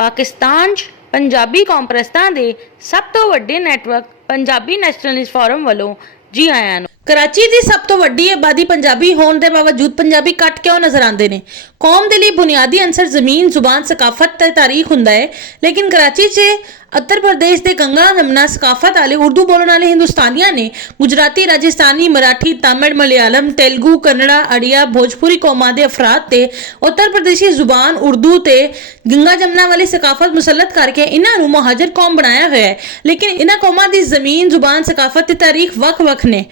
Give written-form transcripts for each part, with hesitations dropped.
पाकिस्तान 'ਚ पंजाबी कॉन्फ्रेंसां ਦੇ ਸਭ ਤੋਂ ਵੱਡੇ ਨੈਟਵਰਕ पंजाबी नैशनलिस्ट फोरम ਵੱਲੋਂ जी आयां ਨੂੰ। कराची की सब तो वड्डी आबादी पंजाबी होने के बावजूद पंजाबी घट क्यों नजर आते हैं? कौम के लिए बुनियादी अंसर जमीन, जुबान, सकाफत ते तारीख हुंदा है, लेकिन कराची च उत्तर प्रदेश के गंगा यमुना सकाफत वाले उर्दू बोलने वाले हिंदुस्तानियों ने गुजराती, राजस्थानी, मराठी, तमिल, मलयालम, तेलुगु, कन्नड़ा, अड़िया, भोजपुरी कौमां के अफराद ते उत्तर प्रदेशी जुबान उर्दू ते गंगा यमुना वाली सकाफत मुसलत करके इन्हों मुहाजिर कौम बनाया हुआ है। लेकिन इन्होंने कौमां की जमीन, जुबान, सकाफत ते तारीख वख-वख ने।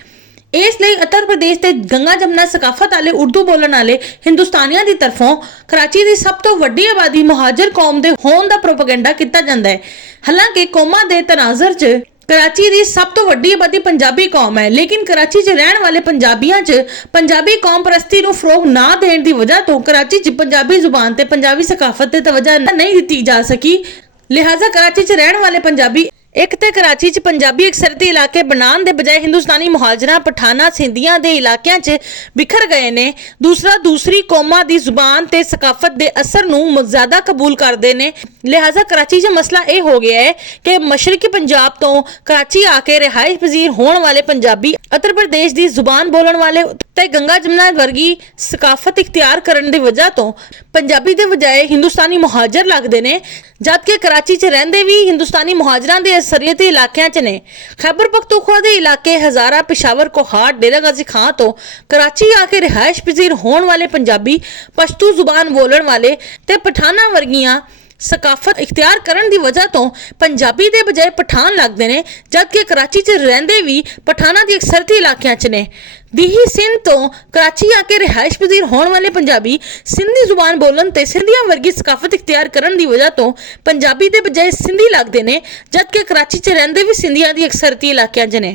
इसलिए उत्तर प्रदेश के गंगा जमुना सकाफत वाले उर्दू बोलने वाले हिंदुस्तानियों की तरफों कराची की सब तो वड्डी आबादी मुहाजिर कौम के होने का प्रोपेगेंडा किया जाता है। हालांकि कौमां के तनाजर च कराची की सब तो वड्डी आबादी पंजाबी कौम है, लेकिन कराची च रहने वाले पंजाबियों च पंजाबी कौम परस्ती नूं फरोग ना देने की वजह तो कराची च पंजाबी जुबान ते पंजाबी सकाफत ते तवज्जो नहीं दी जा सकी। लिहाजा कराची च रहने वाले पंजाबी एक तो कराची च पंजाबी अक्सरती इलाके बनाने के बजाय हिंदुस्तानी मुहाजरा, पठाना, सिंधियां दे इलाकों च बिखर गए ने। दूसरा दूसरी कौमां की जुबान ते सकाफत के असर नूं ज्यादा कबूल करते हैं। लिहाजा कराची च मसला यह हो गया है कि मशरकी पंजाब तो कराची आके रिहाइश पजीर होने वाले पंजाबी उत्तर प्रदेश की जुबान बोलने वाले ते गंगा जमुना वर्गी सकाफत इख्तियार करने की वजह तो पंजाबी के बजाय हिंदुस्तानी मुहाजिर लगते हैं, जबकि कराची च रहिंदे भी हिंदुस्तानी मुहाजिरां दे असरियती इलाकों च ने। खैबर पख्तूनख्वा के इलाके हज़ारा, पेशावर, कोहाट, डेरा गाजी खां तो कराची आके रिहाइश पजीर होने वाले पंजाबी पश्तू जुबान बोलने वाले ते पठाना वर्गियां सकाफत इख्तियार करने की वजह तो पंजाबी के बजाय पठान लगते हैं, जबकि कराची च रहिंदे भी पठाना की अक्सरती इलाकों च ने। दिही सिंध तो कराची आके रिहाइश पजीर होने वाले पंजाबी सिंधी जुबान बोलन ते सिंधियां वर्गी सकाफत इख्तियार करने की वजह तो पंजाबी के बजाय सिंधी लगते हैं, जबकि कराची च रहिंदे भी सिंधियां की अक्सरती इलाकों च ने।